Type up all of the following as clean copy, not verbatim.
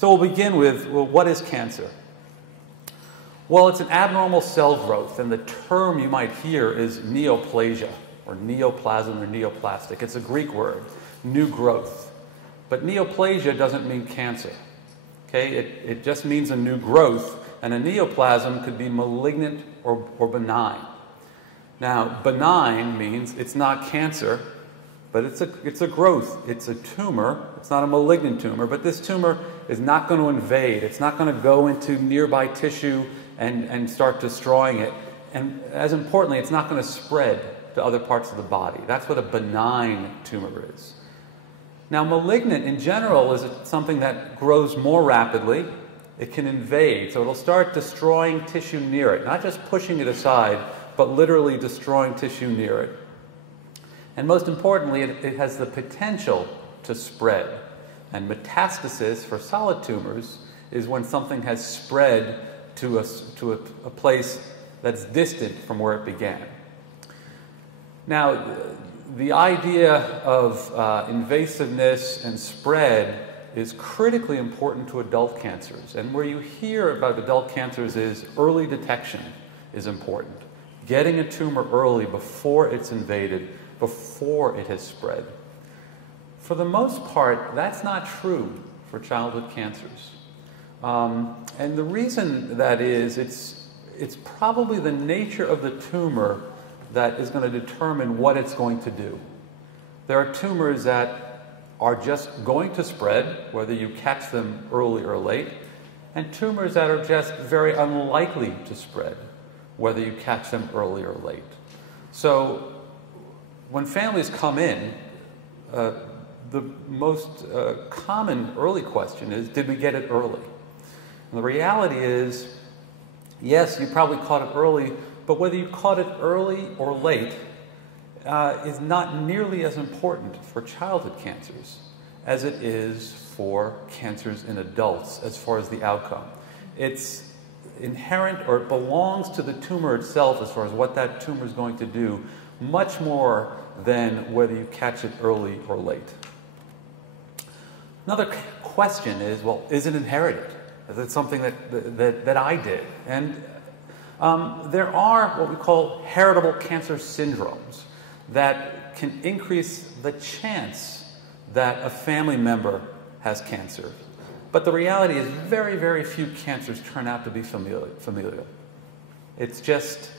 So we'll begin with, well, what is cancer? Well, it's an abnormal cell growth, and the term you might hear is neoplasia, or neoplasm, or neoplastic. It's a Greek word, new growth. But neoplasia doesn't mean cancer. Okay? It just means a new growth, and a neoplasm could be malignant or benign. Now, benign means it's not cancer, but it's a growth. It's a tumor. It's not a malignant tumor, but this tumor is not going to invade. It's not going to go into nearby tissue and start destroying it. And as importantly, it's not going to spread to other parts of the body. That's what a benign tumor is. Now, malignant in general is something that grows more rapidly. It can invade, so it'll start destroying tissue near it, not just pushing it aside, but literally destroying tissue near it. And most importantly, it has the potential to spread. And metastasis for solid tumors is when something has spread to a place that's distant from where it began. Now, the idea of invasiveness and spread is critically important to adult cancers. And where you hear about adult cancers is early detection is important. Getting a tumor early before it's invaded, before it has spread. For the most part, that's not true for childhood cancers. And the reason that is, it's probably the nature of the tumor that is going to determine what it's going to do. There are tumors that are just going to spread, whether you catch them early or late, and tumors that are just very unlikely to spread, whether you catch them early or late. So when families come in, the most common early question is, did we get it early? And the reality is, yes, you probably caught it early, but whether you caught it early or late is not nearly as important for childhood cancers as it is for cancers in adults as far as the outcome. It's inherent, or it belongs to the tumor itself as far as what that tumor is going to do, much more than whether you catch it early or late. Another question is, well, is it inherited? Is it something that I did? And there are what we call heritable cancer syndromes that can increase the chance that a family member has cancer. But the reality is very, very few cancers turn out to be familial. It's just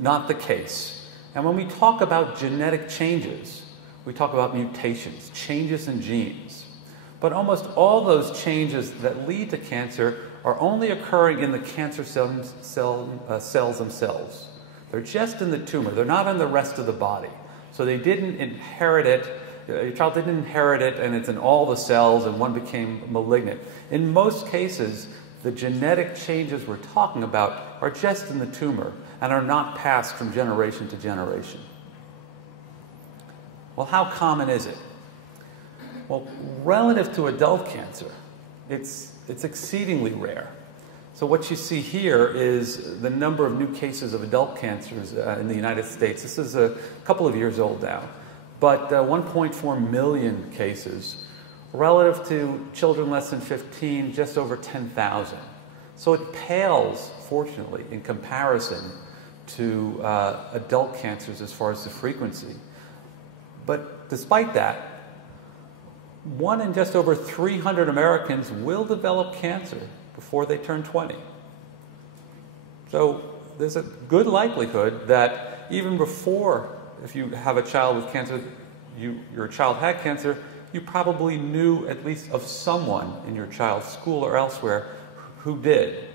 not the case. And when we talk about genetic changes, we talk about mutations, changes in genes. But almost all those changes that lead to cancer are only occurring in the cancer cells themselves. They're just in the tumor. They're not in the rest of the body. So they didn't inherit it. Your child didn't inherit it, and it's in all the cells, and one became malignant. In most cases, the genetic changes we're talking about are just in the tumor and are not passed from generation to generation. Well, how common is it? Well, relative to adult cancer, it's exceedingly rare. So what you see here is the number of new cases of adult cancers in the United States. This is a couple of years old now, but 1.4 million cases. Relative to children less than 15, just over 10,000. So it pales, fortunately, in comparison to adult cancers as far as the frequency. But despite that, 1 in just over 300 Americans will develop cancer before they turn 20. So there's a good likelihood that even before, if you have a child with cancer, your child had cancer, you probably knew at least of someone in your child's school or elsewhere who did.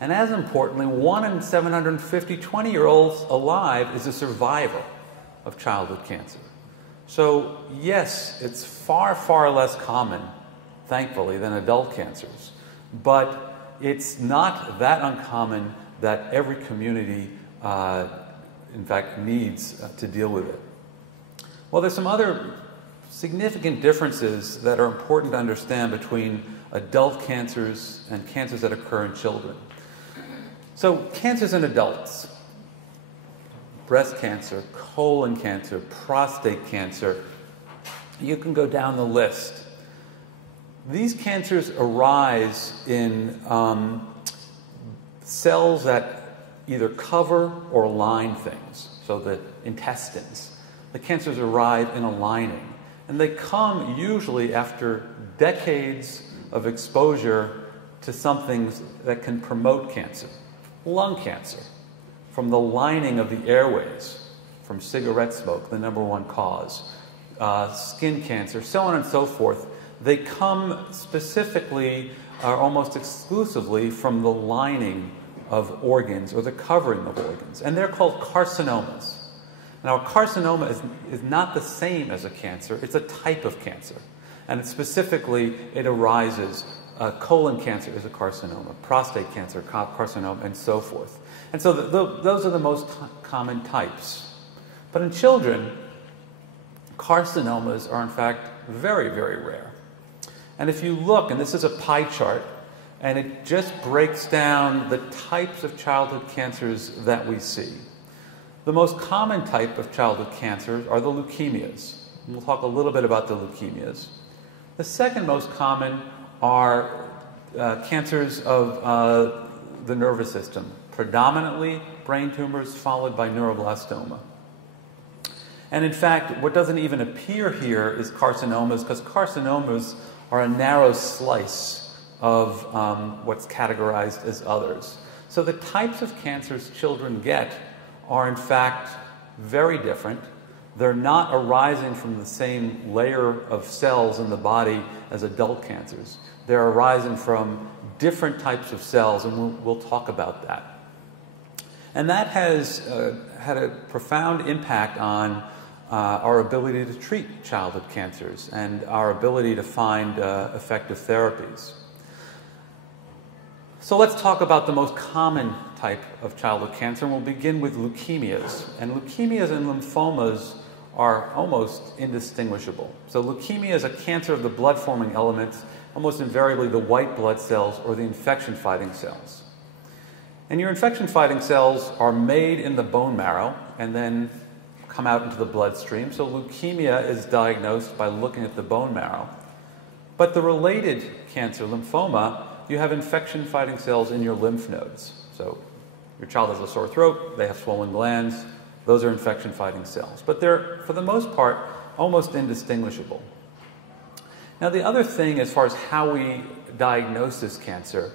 And as importantly, 1 in 750 20-year-olds alive is a survivor of childhood cancer. So yes, it's far, far less common, thankfully, than adult cancers. But it's not that uncommon that every community, in fact, needs to deal with it. Well, there's some other significant differences that are important to understand between adult cancers and cancers that occur in children. So cancers in adults: breast cancer, colon cancer, prostate cancer. You can go down the list. These cancers arise in cells that either cover or line things, so the intestines. The cancers arrive in a lining, and they come usually after decades of exposure to something that can promote cancer. Lung cancer, from the lining of the airways, from cigarette smoke, the #1 cause. Skin cancer, so on and so forth. They come specifically, or almost exclusively, from the lining of organs or the covering of organs. And they're called carcinomas. Now, a carcinoma is not the same as a cancer. It's a type of cancer. And specifically, it arises. Colon cancer is a carcinoma, prostate cancer, carcinoma, and so forth. And so those are the most common types. But in children, carcinomas are in fact very, very rare. And if you look, and this is a pie chart, and it just breaks down the types of childhood cancers that we see. The most common type of childhood cancers are the leukemias. And we'll talk a little bit about the leukemias. The second most common are cancers of the nervous system, predominantly brain tumors followed by neuroblastoma. And in fact, what doesn't even appear here is carcinomas, because carcinomas are a narrow slice of what's categorized as others. So the types of cancers children get are in fact very different. They're not arising from the same layer of cells in the body as adult cancers. They're arising from different types of cells, and we'll talk about that. And that has had a profound impact on our ability to treat childhood cancers and our ability to find effective therapies. So let's talk about the most common type of childhood cancer, and we'll begin with leukemias. And leukemias and lymphomas are almost indistinguishable. So leukemia is a cancer of the blood-forming elements, almost invariably the white blood cells or the infection-fighting cells. And your infection-fighting cells are made in the bone marrow and then come out into the bloodstream. So leukemia is diagnosed by looking at the bone marrow. But the related cancer, lymphoma, you have infection-fighting cells in your lymph nodes. So your child has a sore throat, they have swollen glands, those are infection-fighting cells. But they're, for the most part, almost indistinguishable. Now, the other thing as far as how we diagnose this cancer,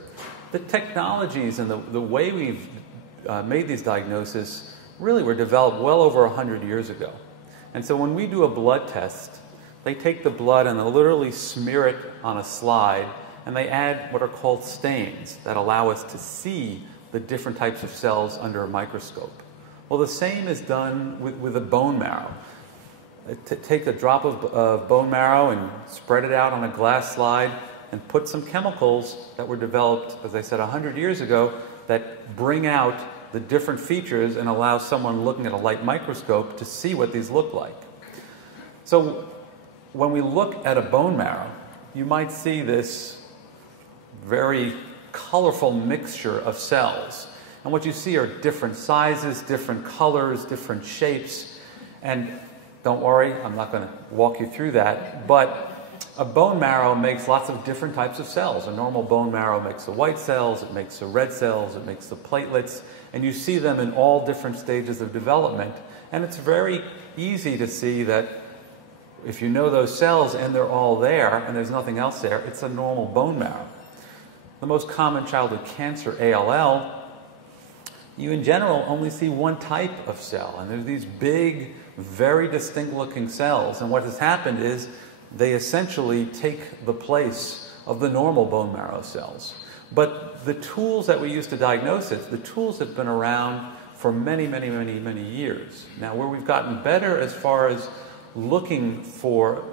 the technologies and the way we've made these diagnoses really were developed well over 100 years ago. And so when we do a blood test, they take the blood and they literally smear it on a slide, and they add what are called stains that allow us to see the different types of cells under a microscope. Well, the same is done with the bone marrow. Take a drop of bone marrow and spread it out on a glass slide and put some chemicals that were developed, as I said, 100 years ago, that bring out the different features and allow someone looking at a light microscope to see what these look like. So when we look at a bone marrow, you might see this very colorful mixture of cells. And what you see are different sizes, different colors, different shapes. And don't worry, I'm not going to walk you through that, but a bone marrow makes lots of different types of cells. A normal bone marrow makes the white cells, it makes the red cells, it makes the platelets, and you see them in all different stages of development. And it's very easy to see that if you know those cells and they're all there and there's nothing else there, it's a normal bone marrow. The most common childhood cancer, ALL, you in general only see one type of cell, and there's these big, very distinct looking cells, and what has happened is they essentially take the place of the normal bone marrow cells. But the tools that we use to diagnose it, the tools have been around for many, many, many, many years. Now, where we've gotten better as far as looking for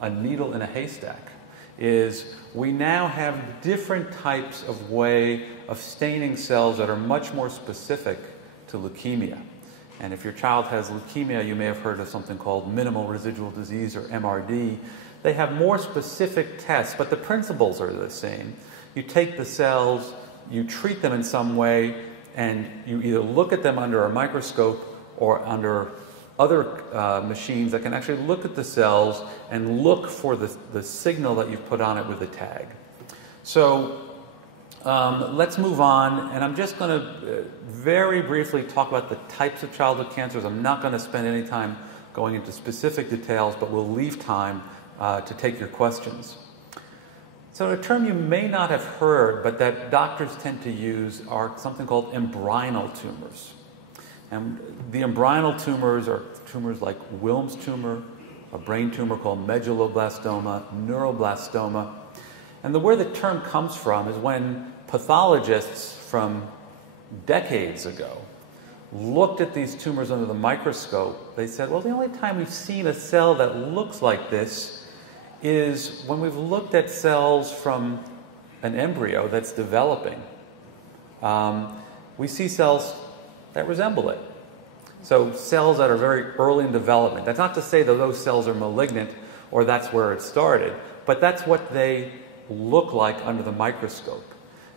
a needle in a haystack is we now have different types of way of staining cells that are much more specific to leukemia. And if your child has leukemia, you may have heard of something called minimal residual disease, or MRD. They have more specific tests, but the principles are the same. You take the cells, you treat them in some way, and you either look at them under a microscope or under other machines that can actually look at the cells and look for the signal that you've put on it with a tag. So let's move on, and I'm just going to very briefly talk about the types of childhood cancers. I'm not going to spend any time going into specific details, but we'll leave time to take your questions. So a term you may not have heard, but that doctors tend to use are something called embryonal tumors. And the embryonal tumors are tumors like Wilms tumor, a brain tumor called medulloblastoma, neuroblastoma. And where the term comes from is when pathologists from decades ago looked at these tumors under the microscope. They said, well, the only time we've seen a cell that looks like this is when we've looked at cells from an embryo that's developing. We see cells that resemble it. So cells that are very early in development. That's not to say that those cells are malignant or that's where it started, but that's what they look like under the microscope.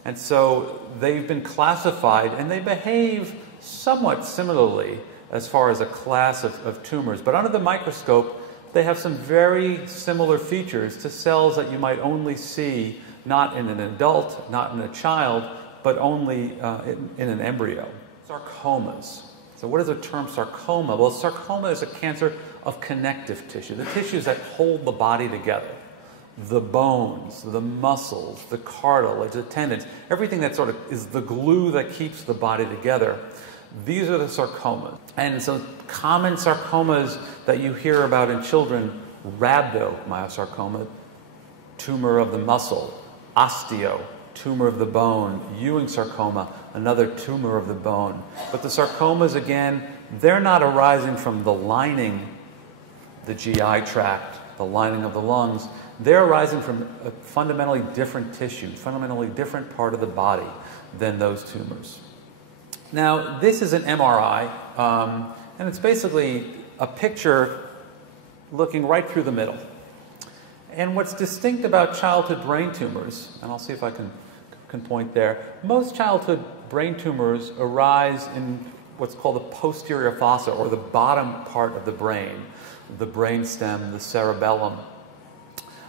And so they've been classified, and they behave somewhat similarly as far as a class of tumors. But under the microscope, they have some very similar features to cells that you might only see not in an adult, not in a child, but only in an embryo. Sarcomas. So what is the term sarcoma? Well, sarcoma is a cancer of connective tissue, the tissues that hold the body together. The bones, the muscles, the cartilage, the tendons, everything that sort of is the glue that keeps the body together. These are the sarcomas. And so common sarcomas that you hear about in children, rhabdomyosarcoma, tumor of the muscle, osteo, tumor of the bone, Ewing sarcoma, another tumor of the bone. But the sarcomas, again, they're not arising from the lining, the GI tract, the lining of the lungs. They're arising from a fundamentally different tissue, fundamentally different part of the body than those tumors. Now, this is an MRI, and it's basically a picture looking right through the middle. And what's distinct about childhood brain tumors, and I'll see if I can point there, most childhood brain tumors arise in what's called the posterior fossa, or the bottom part of the brain stem, the cerebellum.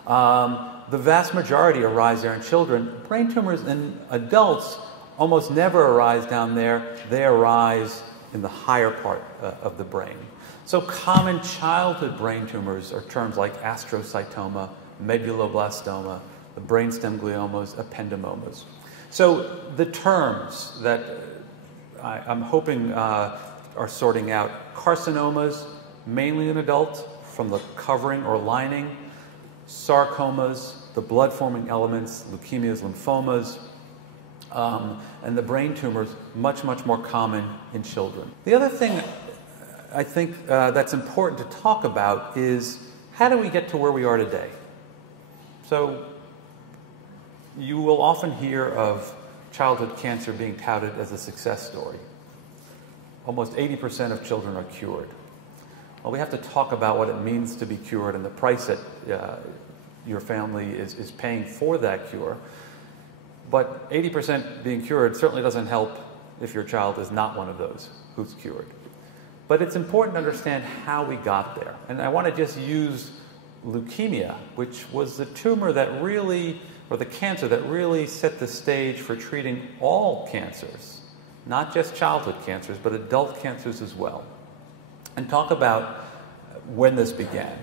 The vast majority arise there in children. Brain tumors in adults almost never arise down there. They arise in the higher part of the brain. So common childhood brain tumors are terms like astrocytoma, medulloblastoma, the brainstem gliomas, ependymomas. So the terms that I'm hoping are sorting out: carcinomas, mainly in adults, from the covering or lining; sarcomas, the blood-forming elements, leukemias, lymphomas, and the brain tumors, much more common in children. The other thing I think that's important to talk about is, how do we get to where we are today? So you will often hear of childhood cancer being touted as a success story. Almost 80% of children are cured. Well, we have to talk about what it means to be cured and the price that your family is paying for that cure. But 80% being cured certainly doesn't help if your child is not one of those who's cured. But it's important to understand how we got there. And I want to just use leukemia, which was the tumor that really, or the cancer that really set the stage for treating all cancers, not just childhood cancers, but adult cancers as well, and talk about when this began.